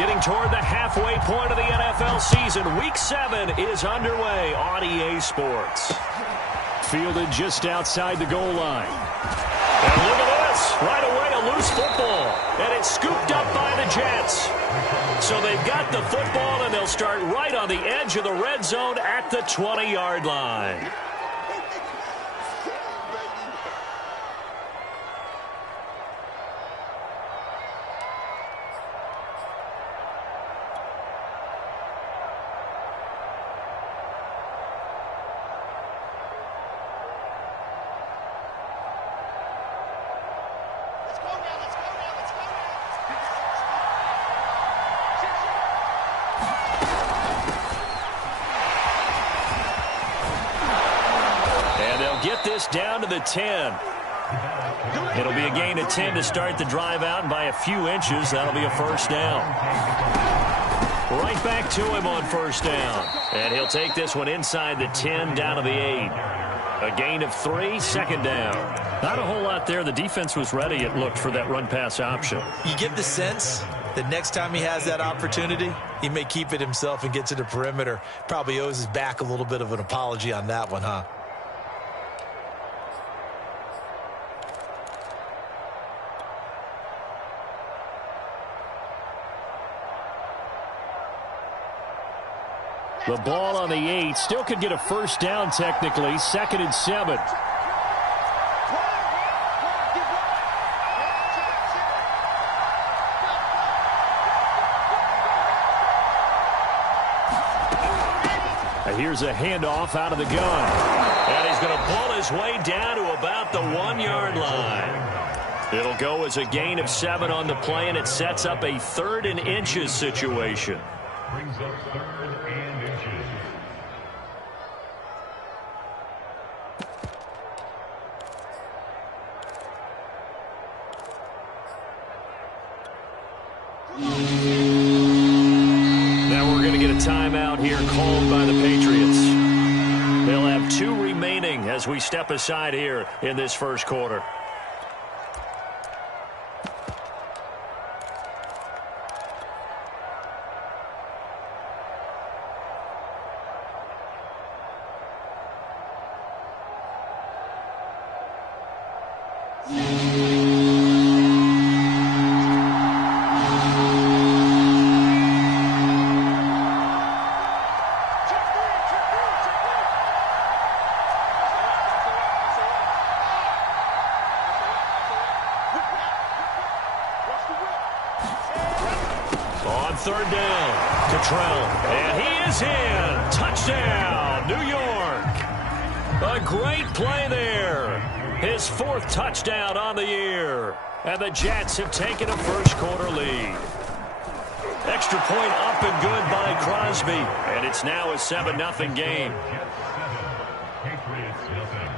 Getting toward the halfway point of the NFL season. Week 7 is underway on EA Sports. Fielded just outside the goal line. And look at this. Right away, a loose football. And it's scooped up by the Jets. So they've got the football, and they'll start right on the edge of the red zone at the 20-yard line. Get this down to the 10. It'll be a gain of 10 to start the drive out, and by a few inches, that'll be a first down. Right back to him on first down. And he'll take this one inside the 10 down to the 8. A gain of 3, second down. Not a whole lot there. The defense was ready, it looked, for that run-pass option. You get the sense that next time he has that opportunity, he may keep it himself and get to the perimeter. Probably owes his back a little bit of an apology on that one, huh? The ball on the 8. Still could get a first down technically. 2nd and 7. Here's a handoff out of the gun. And he's going to pull his way down to about the 1-yard line. It'll go as a gain of 7 on the play, and it sets up a 3rd and inches situation. Brings up 3rd and inches. Now we're going to get a timeout here called by the Patriots. They'll have 2 remaining as we step aside here in this first quarter. On 3rd down, Cottrell, and he is in. Touchdown, New York. A great play there. His 4th touchdown on the year. And the Jets have taken a first quarter lead. Extra point up and good by Crosby. And it's now a 7-0 game. Patriots nothing.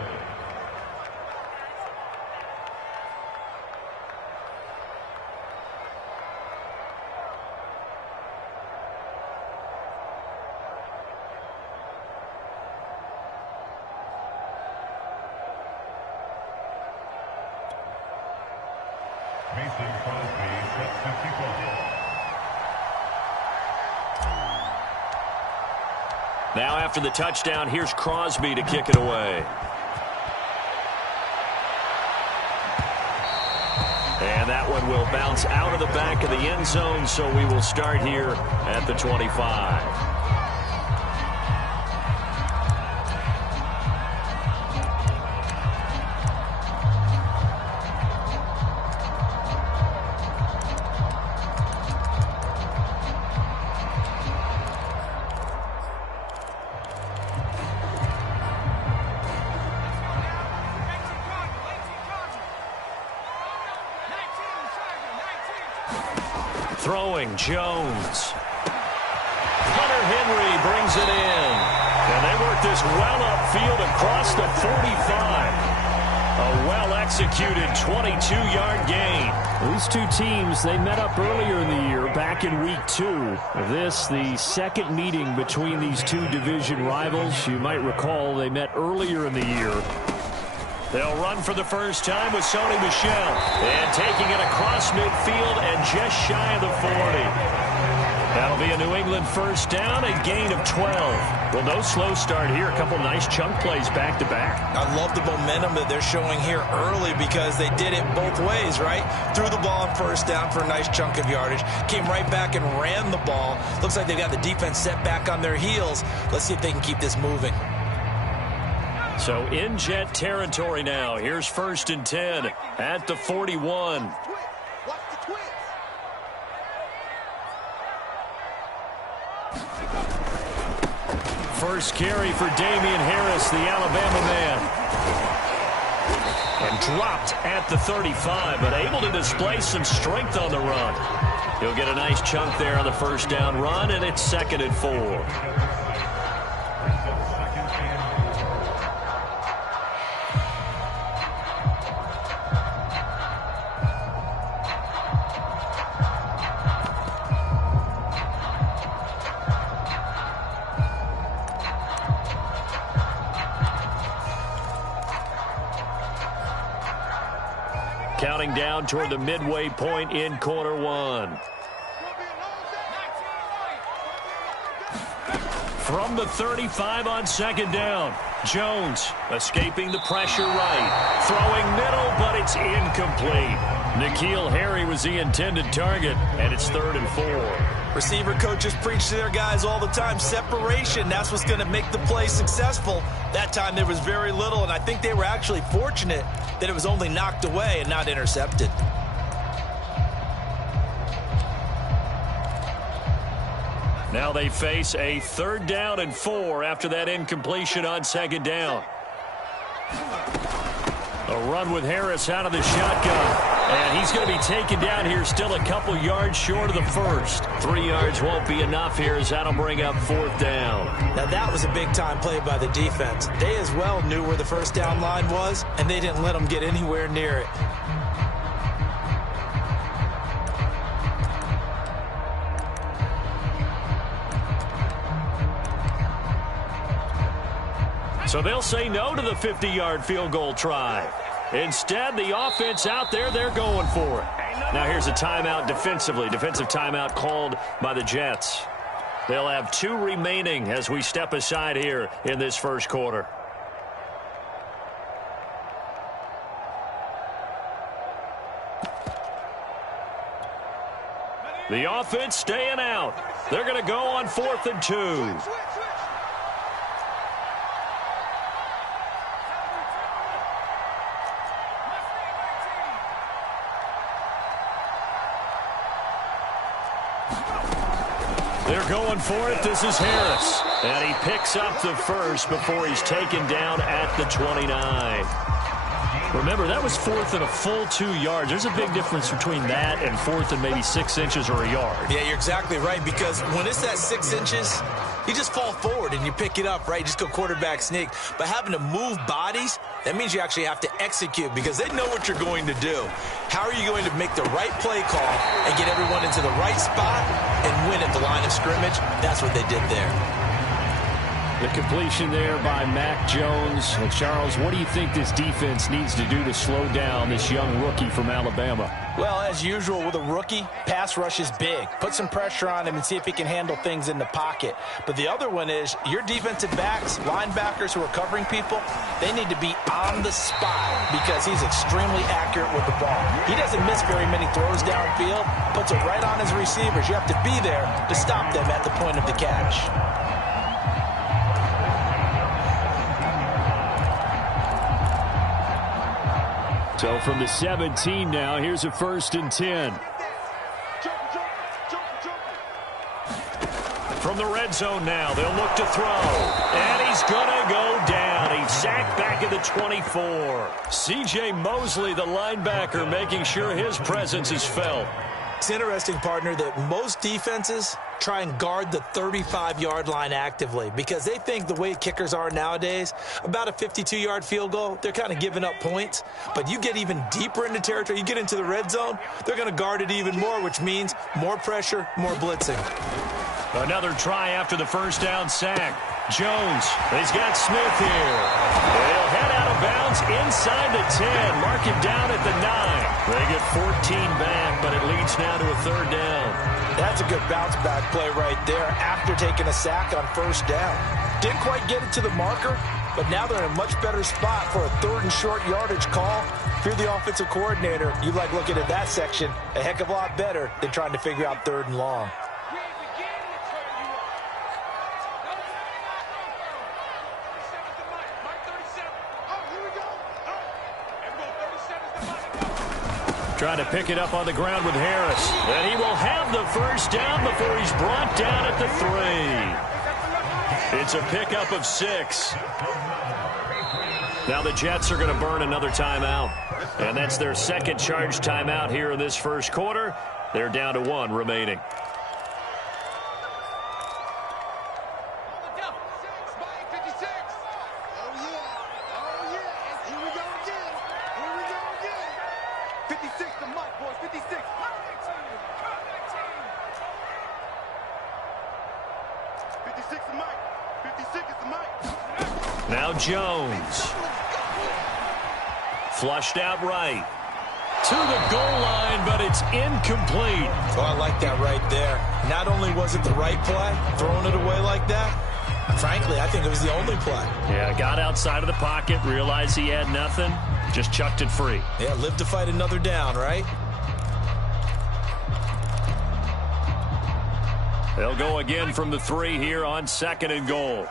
Mason Crosby, set 54. Now after the touchdown, here's Crosby to kick it away. And that one will bounce out of the back of the end zone, so we will start here at the 25. Throwing, Jones. Hunter Henry brings it in. And they work this well upfield across the 45. A well-executed 22-yard gain. These two teams, they met up earlier in the year, back in week 2. This, the second meeting between these two division rivals. You might recall they met earlier in the year. They'll run for the first time with Sony Michel. And taking it across midfield and just shy of the 40. That'll be a New England first down, a gain of 12. Well, no slow start here. A couple nice chunk plays back-to-back. I love the momentum that they're showing here early because they did it both ways, right? Threw the ball on first down for a nice chunk of yardage. Came right back and ran the ball. Looks like they've got the defense set back on their heels. Let's see if they can keep this moving. So in Jet territory now. Here's 1st and 10 at the 41. First carry for Damian Harris, the Alabama man. And dropped at the 35, but able to display some strength on the run. He'll get a nice chunk there on the first down run, and it's 2nd and 4. Counting down toward the midway point in quarter one. From the 35 on 2nd down. Jones escaping the pressure right. Throwing middle, but it's incomplete. N'Keal Harry was the intended target, and it's 3rd and 4. Receiver coaches preach to their guys all the time. Separation, that's what's going to make the play successful. That time there was very little, and I think they were actually fortunate that it was only knocked away and not intercepted. Now they face a 3rd down and 4 after that incompletion on 2nd down. A run with Harris out of the shotgun. And he's going to be taken down here still a couple yards short of the first. 3 yards won't be enough here as that'll bring up 4th down. Now that was a big-time play by the defense. They as well knew where the first down line was, and they didn't let them get anywhere near it. So they'll say no to the 50-yard field goal try. Instead, the offense out there, they're going for it. Now here's a timeout defensively. Defensive timeout called by the Jets. They'll have 2 remaining as we step aside here in this first quarter. The offense staying out. They're going to go on 4th and 2. They're going for it. This is Harris. And he picks up the first before he's taken down at the 29. Remember, that was 4th and a full 2 yards. There's a big difference between that and 4th and maybe 6 inches or a yard. Yeah, you're exactly right, because when it's that 6 inches, you just fall forward and you pick it up, right? You just go quarterback sneak. But having to move bodies, that means you actually have to execute because they know what you're going to do. How are you going to make the right play call and get everyone into the right spot and win at the line of scrimmage? That's what they did there. The completion there by Mac Jones. And Charles, what do you think this defense needs to do to slow down this young rookie from Alabama? Well, as usual with a rookie, pass rush is big. Put some pressure on him and see if he can handle things in the pocket. But the other one is your defensive backs, linebackers who are covering people, they need to be on the spot because he's extremely accurate with the ball. He doesn't miss very many throws downfield, puts it right on his receivers. You have to be there to stop them at the point of the catch. So from the 17 now, here's a 1st and 10. From the red zone now, they'll look to throw. And he's going to go down. He's sacked back at the 24. C.J. Mosley, the linebacker, making sure his presence is felt. It's interesting, partner, that most defenses try and guard the 35-yard line actively because they think the way kickers are nowadays, about a 52-yard field goal, they're kind of giving up points. But you get even deeper into territory, you get into the red zone, they're going to guard it even more, which means more pressure, more blitzing. Another try after the first down sack. Jones, he's got Smith here. They'll head out of bounds inside the 10. Mark it down at the 9. They get 14 back, but it leads now to a 3rd down. That's a good bounce-back play right there after taking a sack on first down. Didn't quite get it to the marker, but now they're in a much better spot for a 3rd and short yardage call. If you're the offensive coordinator, you like looking at that section a heck of a lot better than trying to figure out 3rd and long. Trying to pick it up on the ground with Harris. And he will have the first down before he's brought down at the 3. It's a pickup of 6. Now the Jets are going to burn another timeout. And that's their second charge timeout here in this first quarter. They're down to 1 remaining. Now Jones. Flushed out right. To the goal line, but it's incomplete. Oh, I like that right there. Not only was it the right play, throwing it away like that, frankly, I think it was the only play. Yeah, got outside of the pocket, realized he had nothing, just chucked it free. Yeah, live to fight another down, right? They'll go again from the 3 here on 2nd and goal.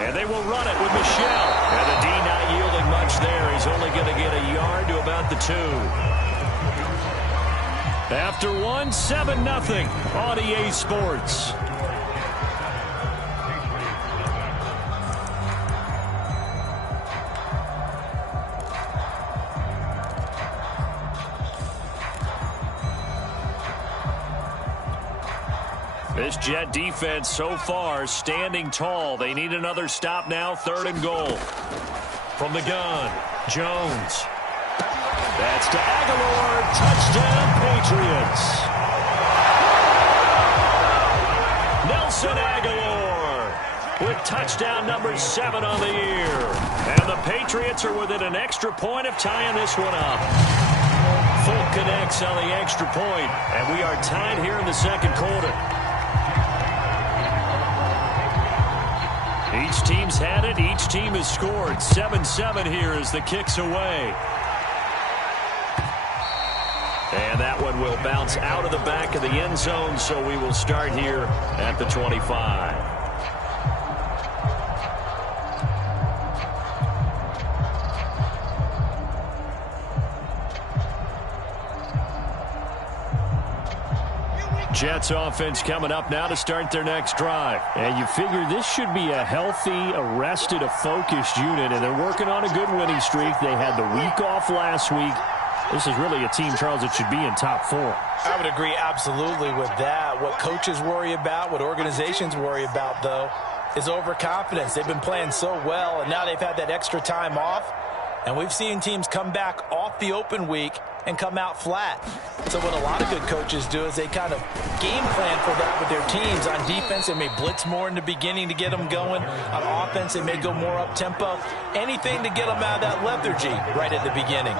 And they will run it with Michel. And the D not yielding much there. He's only going to get a yard to about the 2. After 1, 7-0 on EA Sports. This Jet defense so far standing tall. They need another stop now. 3rd and goal. From the gun, Jones. That's to Aguilar. Touchdown, Patriots. Nelson Aguilar with touchdown number 7 on the year. And the Patriots are within an extra point of tying this one up. Folk connects on the extra point, and we are tied here in the 2nd quarter. Each team's had it. Each team has scored. 7-7 here as the kick's away. And that one will bounce out of the back of the end zone, so we will start here at the 25. Jets offense coming up now to start their next drive. And you figure this should be a healthy, arrested, a focused unit, and they're working on a good winning streak. They had the week off last week. This is really a team, Charles, that should be in top 4. I would agree absolutely with that. What coaches worry about, what organizations worry about, though, is overconfidence. They've been playing so well, and now they've had that extra time off. And we've seen teams come back off the open week and come out flat. So what a lot of good coaches do is they kind of game plan for that with their teams. On defense, they may blitz more in the beginning to get them going. On offense, they may go more up-tempo. Anything to get them out of that lethargy right at the beginning.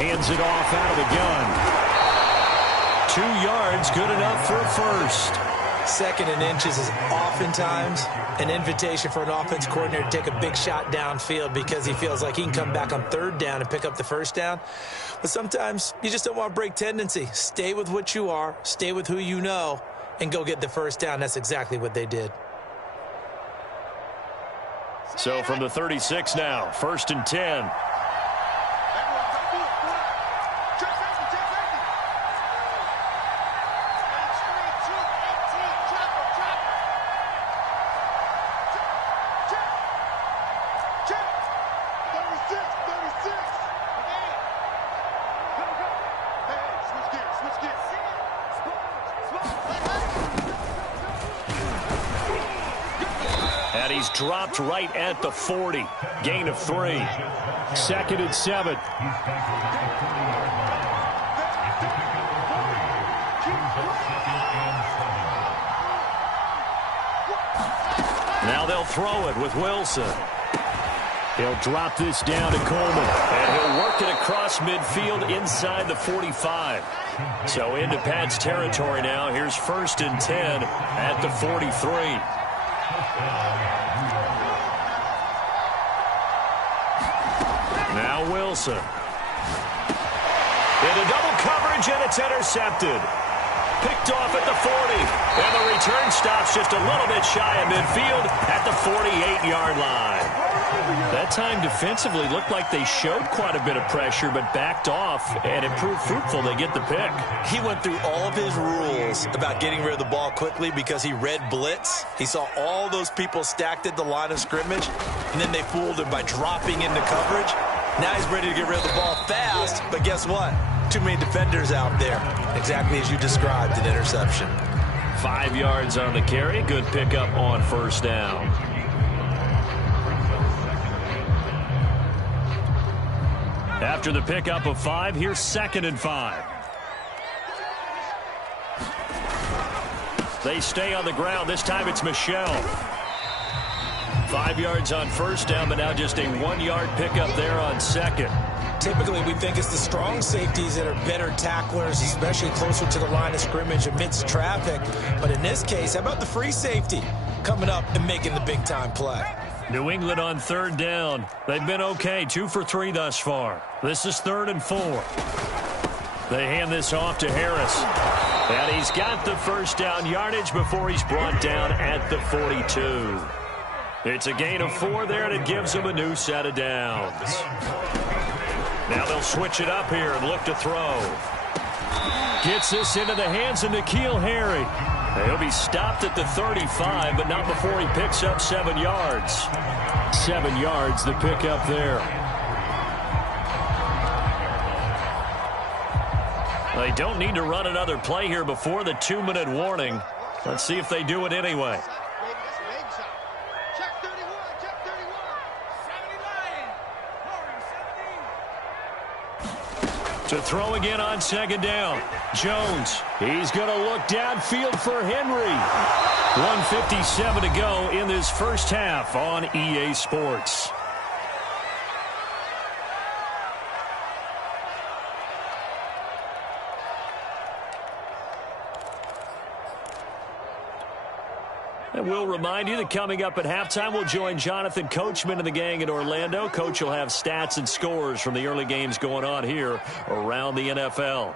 Hands it off out of the gun. 2 yards, good enough for a first. 2nd and inches is oftentimes an invitation for an offense coordinator to take a big shot downfield because he feels like he can come back on 3rd down and pick up the first down. But sometimes you just don't want to break tendency. Stay with what you are, stay with who you know, and go get the first down. That's exactly what they did. So from the 36 now, 1st and 10. he's dropped right at the 40. Gain of 3. 2nd and 7. Now they'll throw it with Wilson. He'll drop this down to Coleman, and he'll work it across midfield inside the 45. So into Pat's territory now. Here's 1st and 10 at the 43. Now Wilson. Into double coverage, and it's intercepted. Picked off at the 40. And the return stops just a little bit shy of midfield at the 48-yard line. That time defensively looked like they showed quite a bit of pressure, but backed off, and it proved fruitful. They get the pick. He went through all of his rules about getting rid of the ball quickly because he read blitz. He saw all those people stacked at the line of scrimmage, and then they fooled him by dropping into coverage. Now he's ready to get rid of the ball fast, but guess what? Too many defenders out there. Exactly as you described, an interception. 5 yards on the carry. Good pickup on 1st down. After the pickup of 5, here's 2nd and 5. They stay on the ground. This time it's Michel. 5 yards on 1st down, but now just a 1-yard pickup there on 2nd. Typically, we think it's the strong safeties that are better tacklers, especially closer to the line of scrimmage amidst traffic. But in this case, how about the free safety coming up and making the big-time play? New England on 3rd down. They've been okay, 2 for 3 thus far. This is 3rd and 4. They hand this off to Harris. And he's got the 1st down yardage before he's brought down at the 42. It's a gain of 4 there, and it gives him a new set of downs. Now they'll switch it up here and look to throw. Gets this into the hands of N'Keal Harry. He'll be stopped at the 35, but not before he picks up 7 yards. 7 yards, the pickup there. They don't need to run another play here before the 2-minute warning. Let's see if they do it anyway. To throw again on 2nd down. Jones. He's going to look downfield for Henry. 1:57 to go in this first half on EA Sports. And we'll remind you that coming up at halftime, we'll join Jonathan Coachman and the gang in Orlando. Coach will have stats and scores from the early games going on here around the NFL.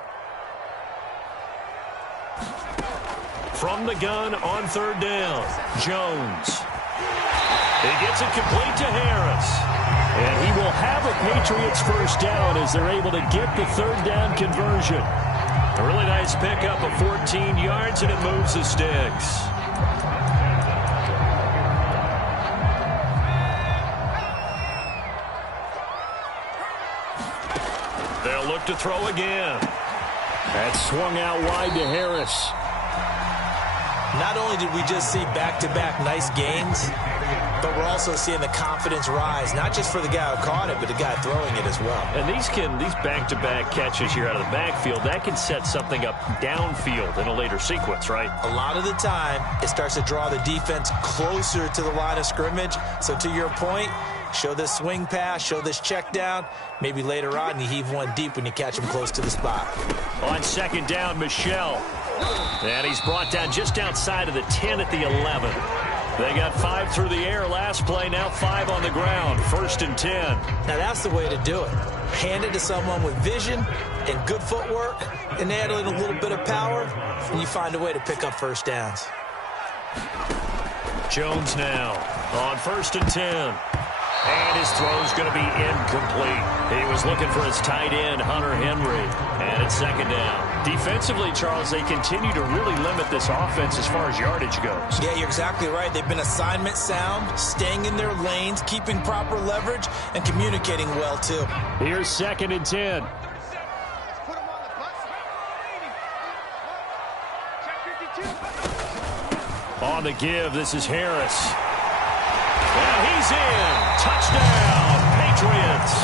From the gun on 3rd down, Jones. He gets it complete to Harris. And he will have a Patriots 1st down as they're able to get the 3rd down conversion. A really nice pickup of 14 yards, and it moves the sticks. They'll look to throw again. That swung out wide to Harris. Not only did we just see back-to-back nice gains, but we're also seeing the confidence rise, not just for the guy who caught it, but the guy throwing it as well. And these back-to-back catches here out of the backfield, that can set something up downfield in a later sequence, right? A lot of the time, it starts to draw the defense closer to the line of scrimmage. So to your point, show this swing pass, show this check down. Maybe later on, you heave one deep when you catch him close to the spot. On 2nd down, Michel. And he's brought down just outside of the 10 at the 11. They got 5 through the air last play, now 5 on the ground. 1st and 10. Now that's the way to do it. Hand it to someone with vision and good footwork, and add in a little bit of power, and you find a way to pick up 1st downs. Jones now on 1st and 10. And his throw's going to be incomplete. He was looking for his tight end, Hunter Henry. And it's 2nd down. Defensively, Charles, they continue to really limit this offense as far as yardage goes. Yeah, you're exactly right. They've been assignment sound, staying in their lanes, keeping proper leverage, and communicating well, too. Here's 2nd and 10. On the give, this is Harris. And he's in. Touchdown, Patriots.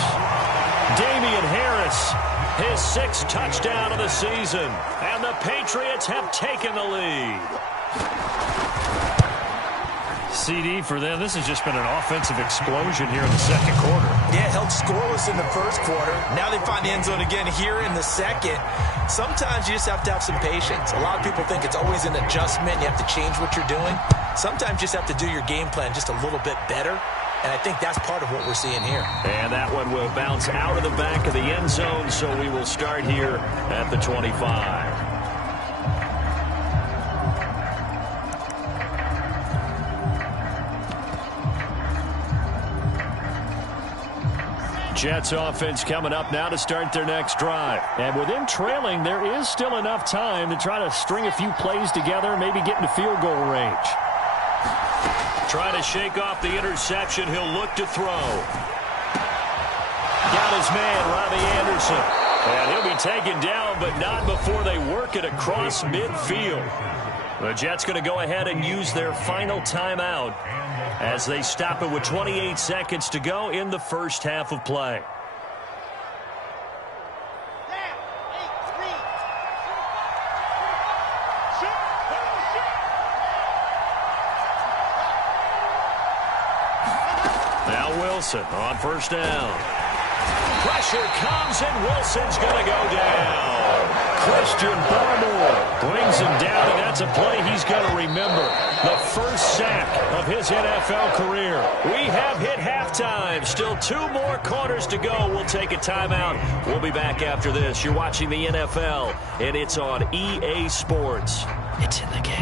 Damian Harris, his 6th touchdown of the season. And the Patriots have taken the lead. CD for them. This has just been an offensive explosion here in the second quarter. Yeah, held scoreless in the first quarter. Now they find the end zone again here in the second. Sometimes you just have to have some patience. A lot of people think it's always an adjustment. You have to change what you're doing. Sometimes you just have to do your game plan just a little bit better. And I think that's part of what we're seeing here. And that one will bounce out of the back of the end zone, so we will start here at the 25. Jets offense coming up now to start their next drive. And with them trailing, there is still enough time to try to string a few plays together, maybe get into field goal range. Trying to shake off the interception. He'll look to throw. Got his man, Robbie Anderson. And he'll be taken down, but not before they work it across midfield. The Jets going to go ahead and use their final timeout as they stop it with 28 seconds to go in the first half of play. Now Wilson on first down. Pressure comes, and Wilson's going to go down. Christian Barmore brings him down, and that's a play he's going to remember. The first sack of his NFL career. We have hit halftime. Still 2 more quarters to go. We'll take a timeout. We'll be back after this. You're watching the NFL, and it's on EA Sports. It's in the game.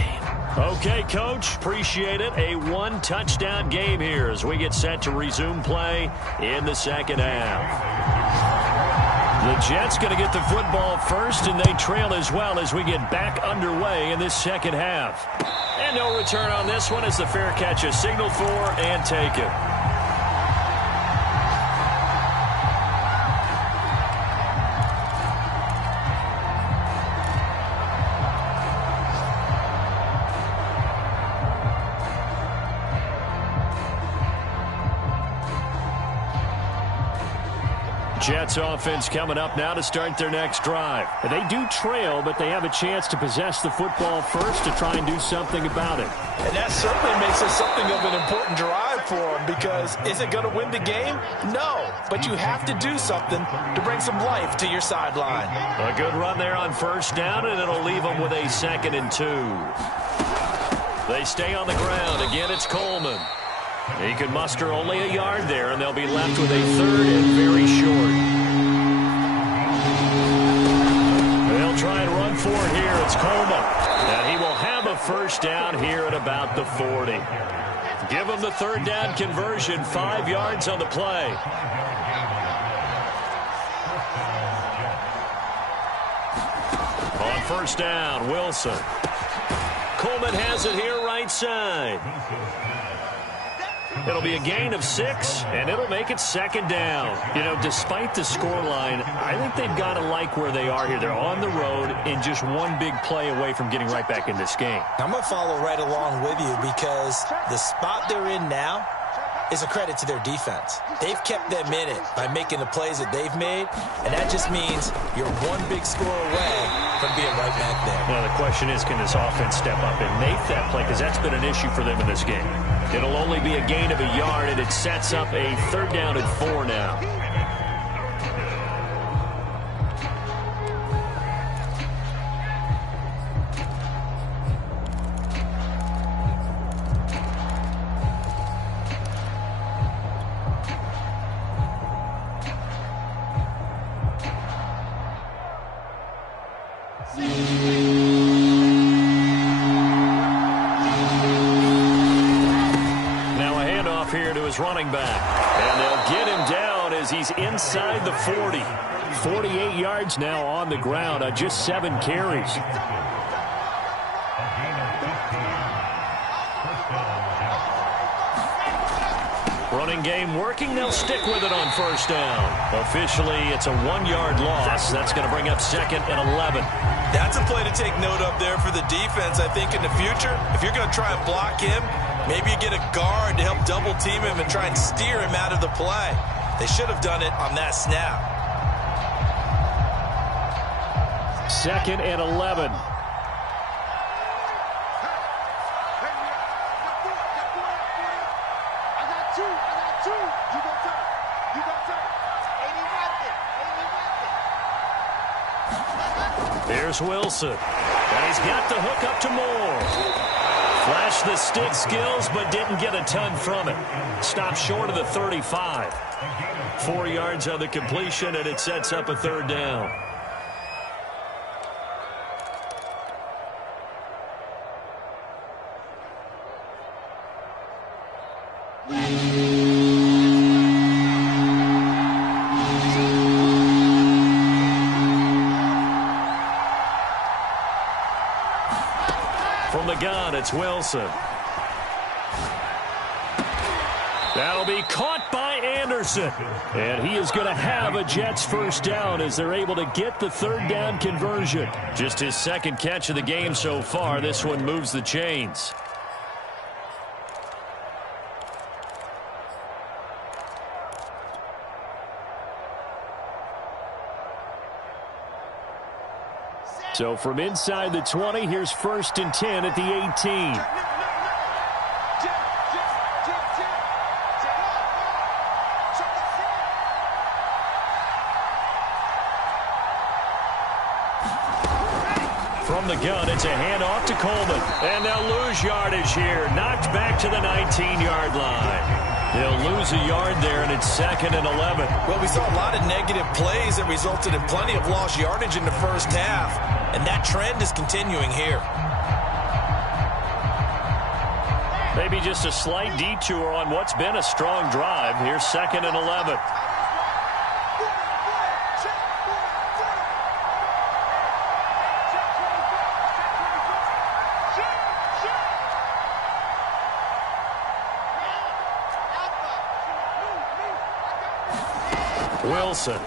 Okay, Coach, appreciate it. A 1-touchdown game here as we get set to resume play in the second half. The Jets going to get the football first, and they trail as well as we get back underway in this second half. And no return on this one as the fair catch is signaled for and taken. Jets offense coming up now to start their next drive. They do trail, but they have a chance to possess the football first to try and do something about it. And that certainly makes it something of an important drive for them, because is it going to win the game? No, but you have to do something to bring some life to your sideline. A good run there on first down, and it'll leave them with a 2nd and 2. They stay on the ground. Again, it's Coleman. He can muster only a yard there, and they'll be left with a 3rd and very short. They'll try and run for it here. It's Coleman. And he will have a first down here at about the 40. Give him the 3rd down conversion, 5 yards on the play. On first down, Wilson. Coleman has it here right side. It'll be a gain of 6, and it'll make it 2nd down. You know, despite the scoreline, I think they've got to like where they are here. They're on the road and just one big play away from getting right back in this game. I'm going to follow right along with you, because the spot they're in now is a credit to their defense. They've kept them in it by making the plays that they've made, and that just means you're one big score away from being right back there. Now, the question is, can this offense step up and make that play? Because that's been an issue for them in this game. It'll only be a gain of a yard, and it sets up a 3rd down and 4 now. Running back, and they'll get him down as he's inside the 40. 48 yards now on the ground on just 7 carries. Running game working. They'll stick with it on first down. Officially, it's a 1-yard loss. That's going to bring up 2nd and 11. That's a play to take note of there for the defense. I think in the future, if you're going to try and block him, Maybe you get a guard to help double team him and try and steer him out of the play. They should have done it on that snap. 2nd and 11. Here's Wilson. And he's got the hook up to Moore. Flashed the stick skills, but didn't get a ton from it. Stopped short of the 35. 4 yards on the completion, and it sets up a 3rd down. From the gun, it's Wilson. That'll be caught by Anderson. And he is going to have a Jets 1st down as they're able to get the 3rd down conversion. Just his 2nd catch of the game so far. This one moves the chains. So from inside the 20, here's 1st and 10 at the 18. From the gun, it's a handoff to Coleman. And they'll lose yardage here. Knocked back to the 19-yard line. They'll lose a yard there, and it's 2nd and 11. Well, we saw a lot of negative plays that resulted in plenty of lost yardage in the 1st half, and that trend is continuing here. Maybe just a slight detour on what's been a strong drive. Here's 2nd and 11. Wilson.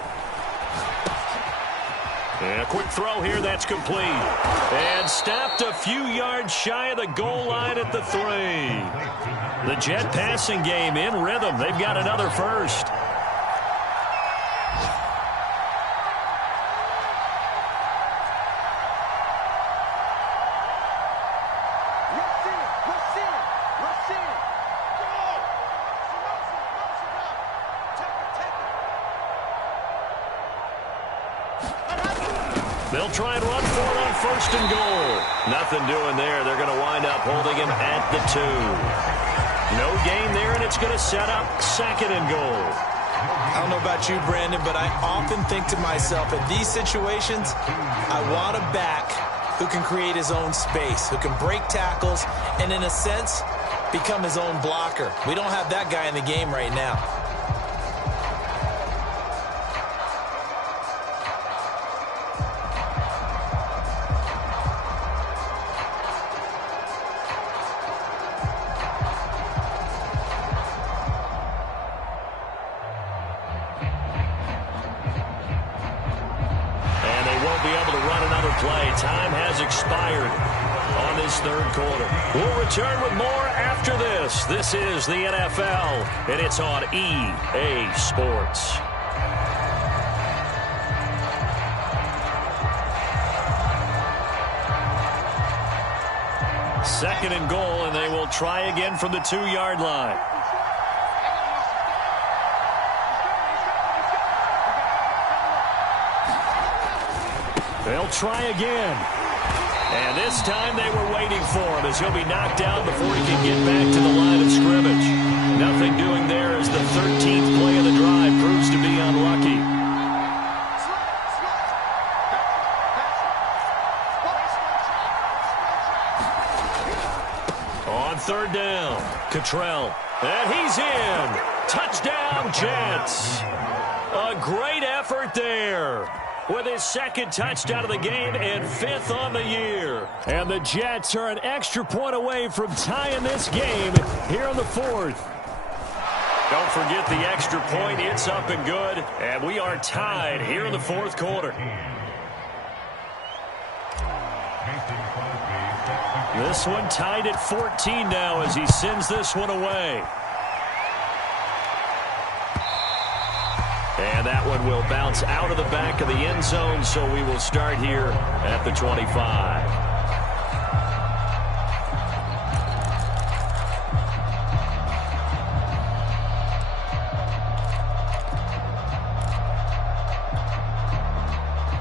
And a quick throw here, that's complete. And stopped a few yards shy of the goal line at the 3. The Jet passing game in rhythm. They've got another 1st. They'll try and run for it on 1st and goal. Nothing doing there. They're going to wind up holding him at the 2. No gain there, and it's going to set up 2nd and goal. I don't know about you, Brandon, but I often think to myself, in these situations, I want a back who can create his own space, who can break tackles, and in a sense, become his own blocker. We don't have that guy in the game right now. Time has expired on this 3rd quarter. We'll return with more after this. This is the NFL, and it's on EA Sports. Second and goal, and they will try again from the 2-yard line. They'll try again. And this time they were waiting for him as he'll be knocked down before he can get back to the line of scrimmage. Nothing doing there as the 13th play of the drive proves to be unlucky. On 3rd down, Cottrell. And he's in. Touchdown, Jets. A great effort there, with his 2nd touchdown of the game and 5th on the year. And the Jets are an extra point away from tying this game here in the 4th. Don't forget the extra point. It's up and good. And we are tied here in the 4th quarter. Mason Crosby, set 54. This one tied at 14 now as he sends this one away. And that one will bounce out of the back of the end zone, so we will start here at the 25.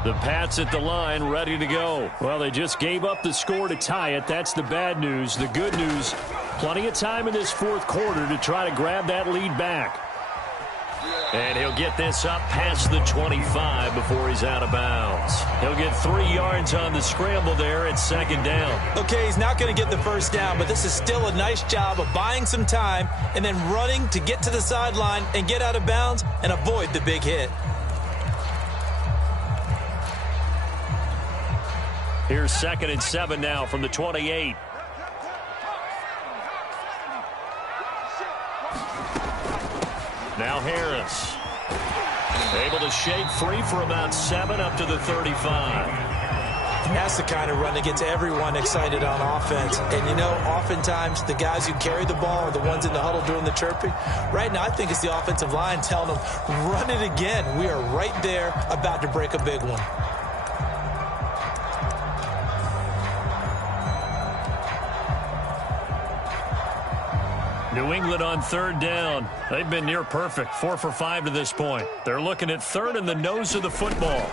The Pats at the line, ready to go. Well, they just gave up the score to tie it. That's the bad news. The good news, plenty of time in this fourth quarter to try to grab that lead back. And he'll get this up past the 25 before he's out of bounds. He'll get 3 yards on the scramble there at second down. Okay, he's not going to get the first down, but this is still a nice job of buying some time and then running to get to the sideline and get out of bounds and avoid the big hit. Here's 2nd and 7 now from the 28. Now Harris. Able to shake free for about 7 up to the 35. And that's the kind of run that gets everyone excited on offense. And, you know, oftentimes the guys who carry the ball are the ones in the huddle doing the chirping. Right now, I think it's the offensive line telling them, run it again. We are right there about to break a big one. New England on 3rd down. They've been near perfect, 4 for 5 to this point. They're looking at 3rd and the nose of the football.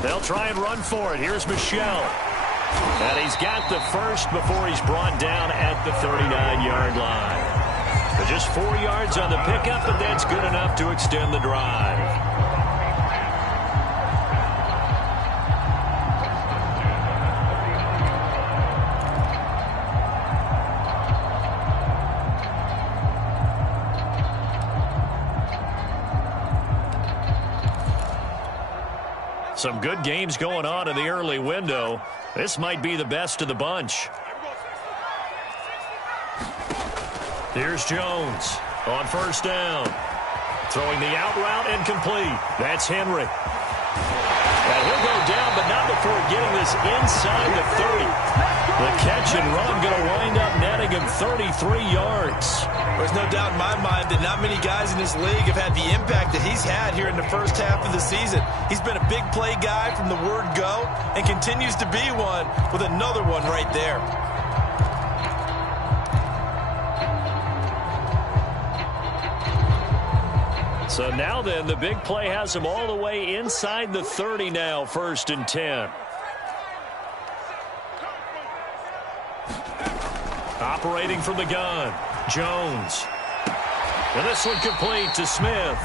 They'll try and run for it. Here's Michel. And he's got the first before he's brought down at the 39-yard line. But just 4 yards on the pickup, but that's good enough to extend the drive. Some good games going on in the early window. This might be the best of the bunch. Here's Jones on 1st down. Throwing the out route incomplete. That's Henry. And he'll go down, but not before getting this inside the 30. The catch and run going to wind up netting him 33 yards. There's no doubt in my mind that not many guys in this league have had the impact that he's had here in the first half of the season. He's been a big play guy from the word go and continues to be one with another one right there. So now then, the big play has him all the way inside the 30 now, 1st and 10. Operating from the gun, Jones. And this one complete to Smith.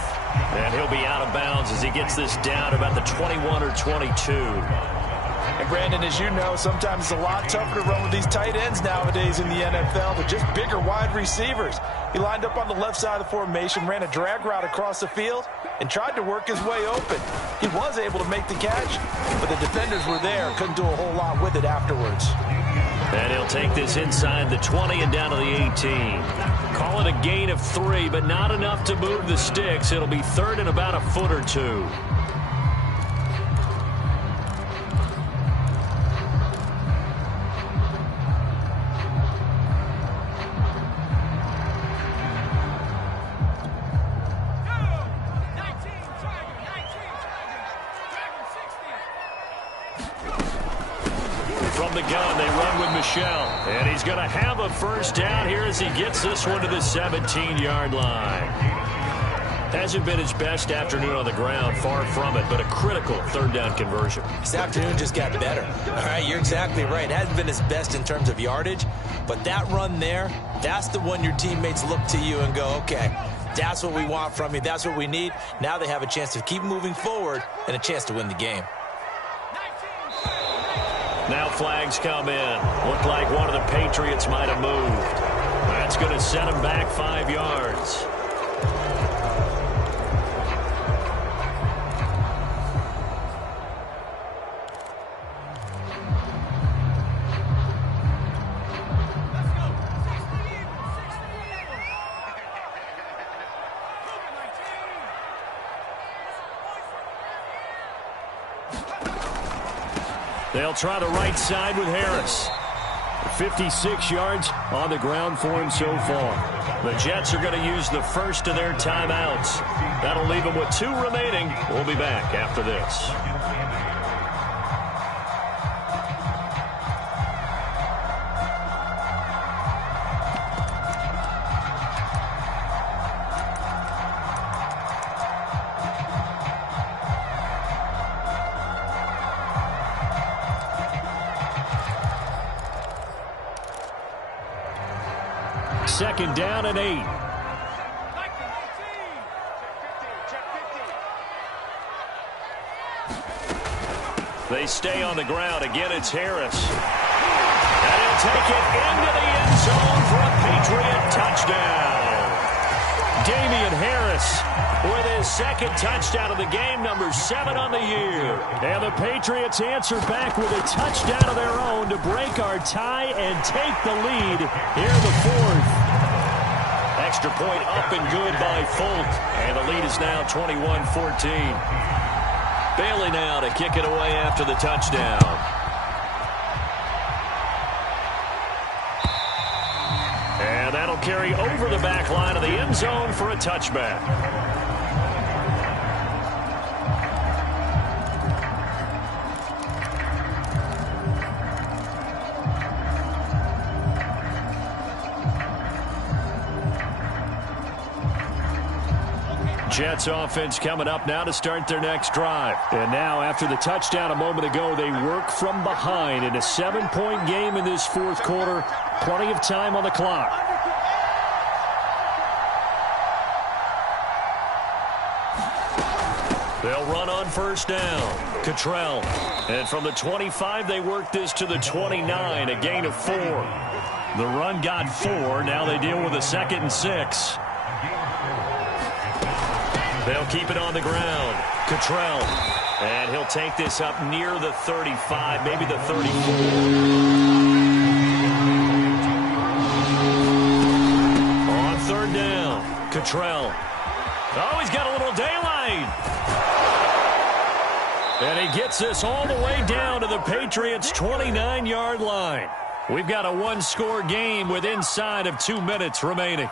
And he'll be out of bounds as he gets this down about the 21 or 22. And Brandon, as you know, sometimes it's a lot tougher to run with these tight ends nowadays in the NFL. They're just bigger wide receivers. He lined up on the left side of the formation, ran a drag route across the field, and tried to work his way open. He was able to make the catch, but the defenders were there, couldn't do a whole lot with it afterwards. And he'll take this inside the 20 and down to the 18. Call it a gain of 3, but not enough to move the sticks. It'll be 3rd and about a foot or 2. From the gun, they run with Michel. And he's going to have a first down here as he gets this one to the 17-yard line. Hasn't been his best afternoon on the ground, far from it, but a critical 3rd down conversion. This afternoon just got better. All right, you're exactly right. It hasn't been his best in terms of yardage, but that run there, that's the one your teammates look to you and go, okay, that's what we want from you. That's what we need. Now they have a chance to keep moving forward and a chance to win the game. Now flags come in. Looked like one of the Patriots might have moved. That's going to set him back 5 yards. They'll try the right side with Harris. 56 yards on the ground for him so far. The Jets are going to use the first of their timeouts. That'll leave them with 2 remaining. We'll be back after this. Second down and 8. They stay on the ground. Again, it's Harris. And he'll take it into the end zone for a Patriot touchdown. Damian Harris with his second touchdown of the game, number 7 on the year. And the Patriots answer back with a touchdown of their own to break our tie and take the lead here in the 4th. Extra point up and good by Folk. And the lead is now 21-14. Bailey now to kick it away after the touchdown. And that'll carry over the back line of the end zone for a touchback. Jets offense coming up now to start their next drive. And now after the touchdown a moment ago, they work from behind in a 7-point game in this 4th quarter. Plenty of time on the clock. They'll run on first down. Cottrell. And from the 25, they work this to the 29, a gain of 4. The run got 4. Now they deal with a 2nd and 6. They'll keep it on the ground. Cottrell. And he'll take this up near the 35, maybe the 34. On 3rd down, Cottrell. Oh, he's got a little daylight. And he gets this all the way down to the Patriots' 29-yard line. We've got a 1-score game with inside of 2 minutes remaining.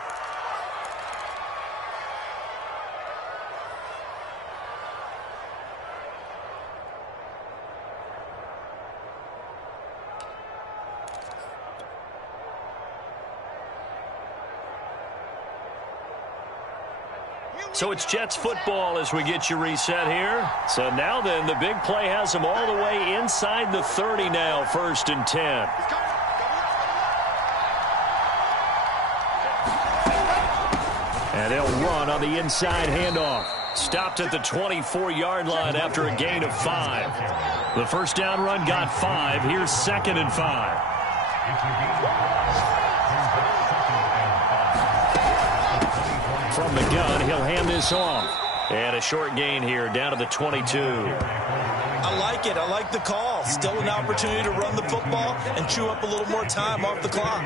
So it's Jets football as we get you reset here. So now then, the big play has them all the way inside the 30 now, 1st and 10. And they'll run on the inside handoff. Stopped at the 24-yard line after a gain of 5. The first down run got 5. Here's 2nd and 5. From the gun, he'll hand this off. And a short gain here, down to the 22. I like it. I like the call. Still an opportunity to run the football and chew up a little more time off the clock.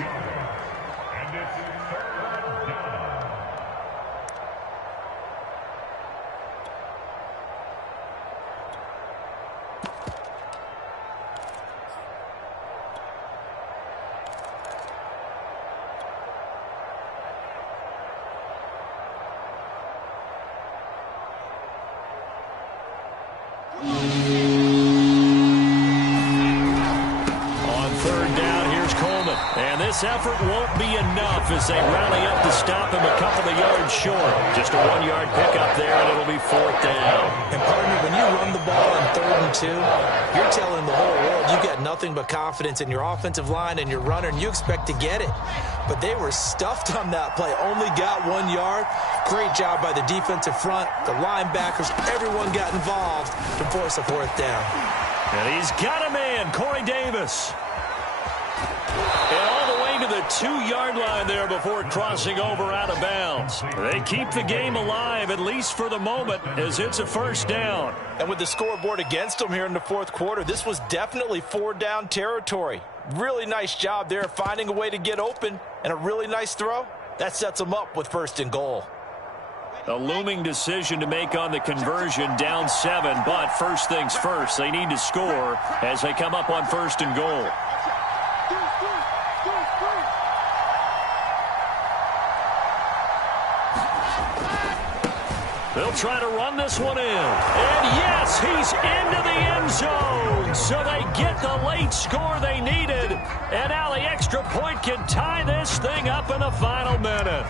This effort won't be enough as they rally up to stop him a couple of yards short. Just a 1-yard pickup there, and it'll be 4th down. And, partner, when you run the ball on 3rd and 2, you're telling the whole world you got nothing but confidence in your offensive line and your runner, and you expect to get it. But they were stuffed on that play. Only got 1 yard. Great job by the defensive front, the linebackers. Everyone got involved to force a 4th down. And he's got a man, Corey Davis. And all the way to the 2-yard line there before crossing over out of bounds. They keep the game alive, at least for the moment, as it's a 1st down. And with the scoreboard against them here in the 4th quarter, this was definitely 4-down territory. Really nice job there finding a way to get open, and a really nice throw. That sets them up with 1st and goal. A looming decision to make on the conversion, down 7. But first things first, they need to score as they come up on 1st and goal. They'll try to run this one in. And yes, he's into the end zone. So they get the late score they needed. And now the extra point can tie this thing up in the final minute.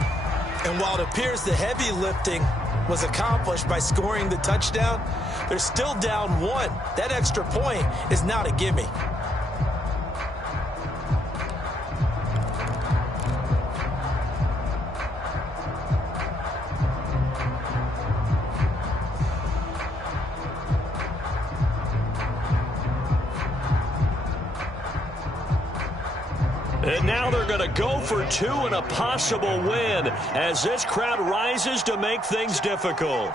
And while it appears the heavy lifting was accomplished by scoring the touchdown, they're still down 1. That extra point is not a gimme. And now they're going to go for 2 and a possible win as this crowd rises to make things difficult.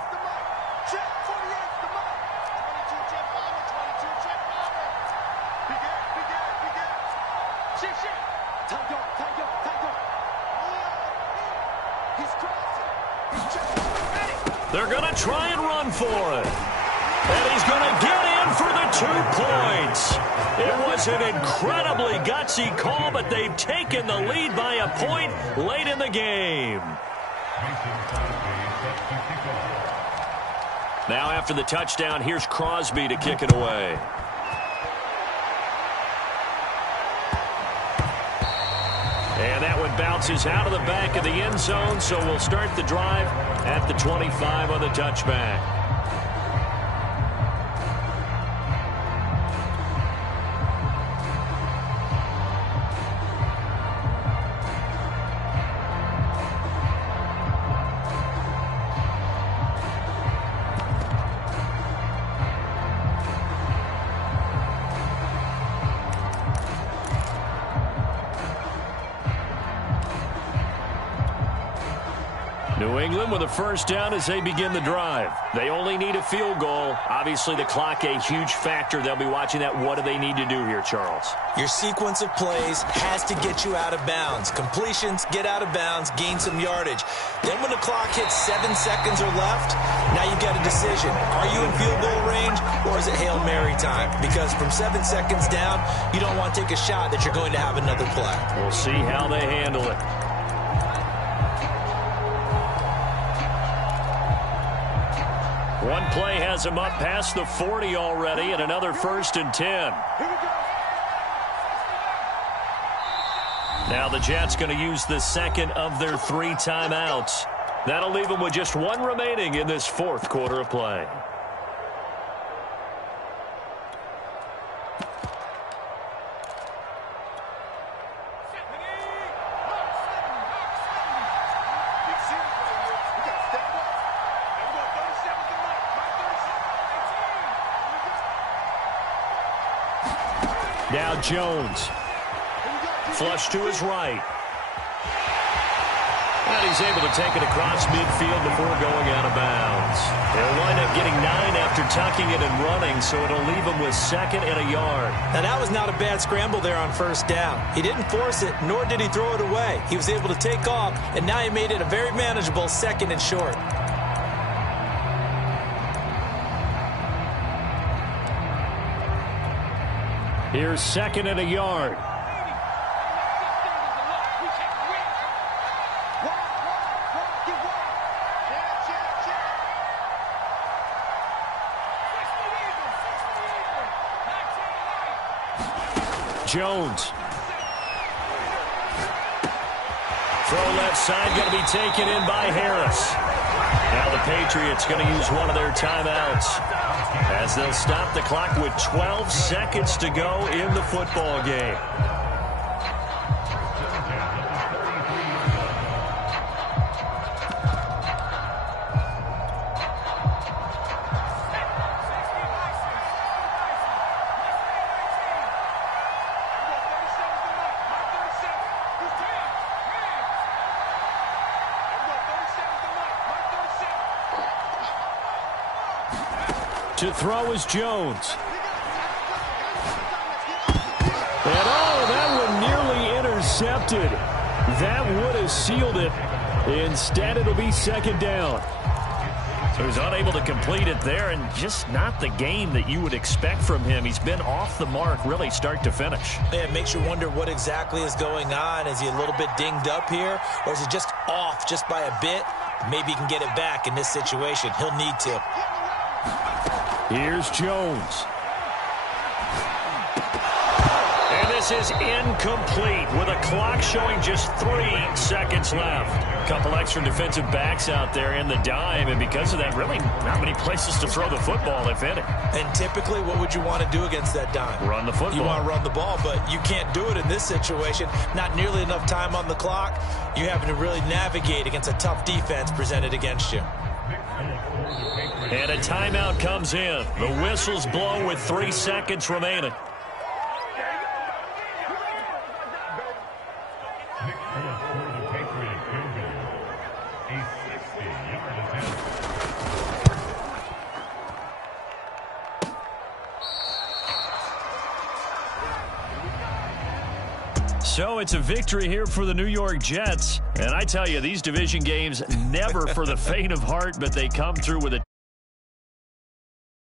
They're going to try and run for it. And he's going to get in for the 2 points. It was an incredibly gutsy call, but they've taken the lead by a point late in the game. Now after the touchdown, here's Crosby to kick it away. And that one bounces out of the back of the end zone, so we'll start the drive at the 25 on the touchback. New England with a first down as they begin the drive. They only need a field goal. Obviously, the clock a huge factor. They'll be watching that. What do they need to do here, Charles? Your sequence of plays has to get you out of bounds. Completions, get out of bounds, gain some yardage. Then when the clock hits 7 seconds or left, now you've got a decision. Are you in field goal range or is it Hail Mary time? Because from 7 seconds down, you don't want to take a shot that you're going to have another play. We'll see how they handle it. One play has him up past the 40 already, and another 1st and 10. Now the Jets going to use the second of their 3 timeouts. That'll leave them with just 1 remaining in this 4th quarter of play. Now Jones. Flush to his right. And he's able to take it across midfield before going out of bounds. They'll wind up getting 9 after tucking it and running, so it'll leave him with 2nd and a yard. Now that was not a bad scramble there on 1st down. He didn't force it, nor did he throw it away. He was able to take off, and now he made it a very manageable 2nd and short. Here's 2nd and a yard. Jones. Throw left side, going to be taken in by Harris. Now the Patriots going to use one of their timeouts as they'll stop the clock with 12 seconds to go in the football game. To throw is Jones. And that one nearly intercepted. That would have sealed it. Instead, it'll be 2nd down. So he's unable to complete it there, and just not the game that you would expect from him. He's been off the mark really start to finish. Yeah, it makes you wonder what exactly is going on. Is he a little bit dinged up here, or is he just off just by a bit? Maybe he can get it back in this situation. He'll need to. Here's Jones. And this is incomplete with a clock showing just 3 seconds left. A couple extra defensive backs out there in the dime, and because of that, really not many places to throw the football, if any. And typically, what would you want to do against that dime? Run the football. You want to run the ball, but you can't do it in this situation. Not nearly enough time on the clock. You're having to really navigate against a tough defense presented against you. And a timeout comes in. The whistles blow with 3 seconds remaining. So it's a victory here for the New York Jets. And I tell you, these division games never for the faint of heart, but they come through with a